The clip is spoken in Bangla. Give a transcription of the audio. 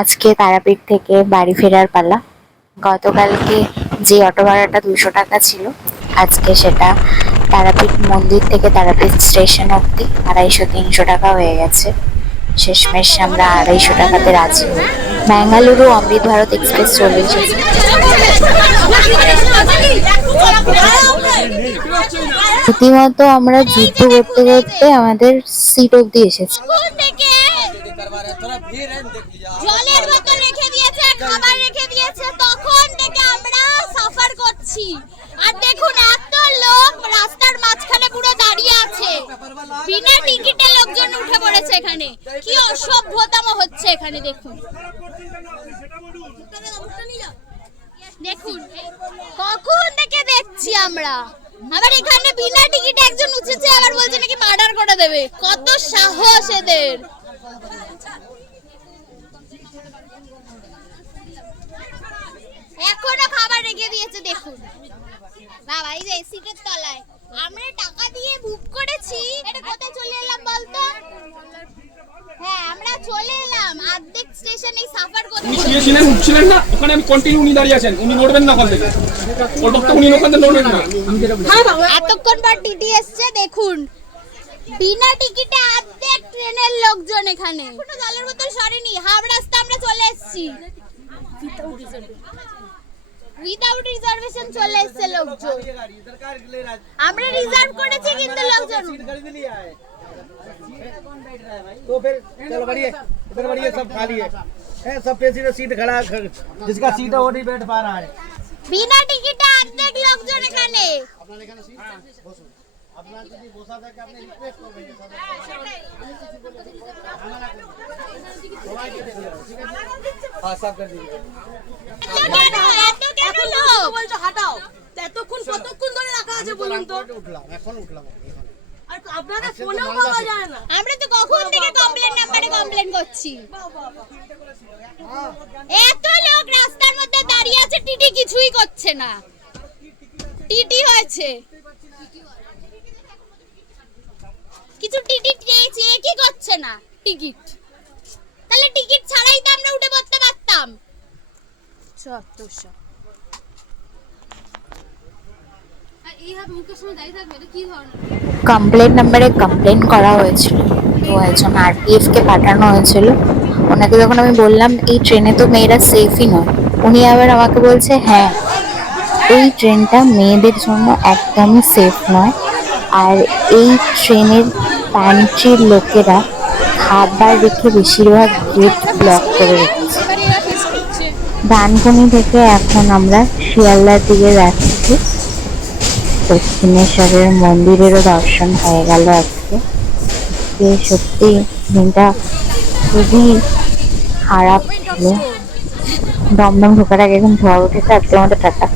আজকে তারাপীঠ থেকে বাড়ি ফেরার পালা। গতকালকে যে অটো ভাড়াটা 200 টাকা ছিল, আজকে সেটা তারাপীঠ মন্দির থেকে তারাপীঠ স্টেশন অব্দি 250-300 টাকা হয়ে গেছে। শেষমেশ আমরা 250 টাকাতে রাজি হই। বেঙ্গালুরু অমৃত ভারত এক্সপ্রেস চলে এসেছে। রীতিমতো আমরা যুদ্ধ করতে করতে আমাদের সিট অব্দি এসেছে। জলের বোতল রেখে দিয়েছে, খাবার রেখে দিয়েছে, তখন থেকে আমরা সাফার করছি। আর দেখুন এত লোক রাস্তার মাঝখানে পুরো দাঁড়িয়ে আছে, বিনা টিকিটে লোকজন উঠে পড়েছে। এখানে কি অসভ্যতাম হচ্ছে এখানে দেখুন। দেখুন কখন থেকে দেখছি আমরা, আবার এখানে বিনা টিকিটে একজন উঠেছে, আবার বলছে নাকি মার্ডার করে দেবে। কত সাহস এদের! এখনো খাবার রেখে দিয়েছে দেখুন। বাবা এই যে সিটের তলায় আমরা টাকা দিয়ে বুক করেছি। এটা কোথায় চলে এলাম বলতো? হ্যাঁ আমরা চলে এলাম আর্ধেক স্টেশনে সাফার করতে। উনি গিয়েছিলেন, উঠছিলেন না, ওখানে আমি কন্টিনিউ উনি দাঁড়িয়ে আছেন, উনি নড়বেন না ওখান থেকে। ওর বক্তব্য উনি ওখান থেকে নড়বেন না। এতক্ষণ পর টিটি এসছে দেখুন, বিনা টিকিটে আর্ধেক ট্রেনের লোকজন এখানে। কোনো জলের বোতল সরেনি, হাফ রাস্তা আমরা চলে এসেছি। উইদাউট রিজার্ভেশন চলে এসেছে লোকজন। আমরা রিজার্ভ করেছি কিন্তু লোকজন। तो फिर चलो बढ़िए, इधर बढ़िए, सब खाली है सब पेशेंजर सीट खड़ा, जिसका सीट है वो नहीं बैठ पा रहा है। বিনা টিকিটে অর্ধেক লোকজন এখানে। আপনার এখানে সিট বসুন, আপনার যদি বসা থাকে আপনি রিকোয়েস্ট করবেন সবাইকে দিয়ে দিন, ঠিক আছে? হ্যাঁ সব করে দিন। এত কেন লোক বলছো হাঁটাও, এতক্ষণ কতক্ষণ ধরে রাখা আছে বলুন তো? এখন উঠলাম আর আপনারা ফোনেও পাওয়া যায় না। আমরা তো কখন থেকে কমপ্লেন নাম্বারে কমপ্লেন করছি। এত লোক রাস্তার মধ্যে দাঁড়িয়ে আছে, টিটি কিছুই করছে না। টিটি হয়েছে কিছু, টিটি চেয়ে কি করছে না টিকিট। তাহলে টিকিট ছাড়াই তো আমরা উঠে পড়তে পারতাম। কমপ্লেন নাম্বারে কমপ্লেন করা হয়েছিল, তো একজন আরপিএফ কে পাঠানো হয়েছিল। ওনাকে যখন আমি বললাম এই ট্রেনে তো মেয়েরা সেফই নয়, উনি আবার আমাকে বলছে হ্যাঁ এই ট্রেনটা মেয়েদের জন্য একদমই সেফ নয়, আর এই ট্রেনের প্যান্ট্রির লোকেরা খাবার রেখে বেশিরভাগ গেট ব্লক করে রেখেছে। ডানকুনি থেকে এখন আমরা শিয়ালদার দিকে যাচ্ছি। দক্ষিণেশ্বরের মন্দিরেরও দর্শন হয়ে গেল আজকে। সত্যি দিনটা খুবই খারাপ ছিল। দমদম ঢোকার আগে এখন ধোয়া উঠেছে। আজকের মতো টাটা।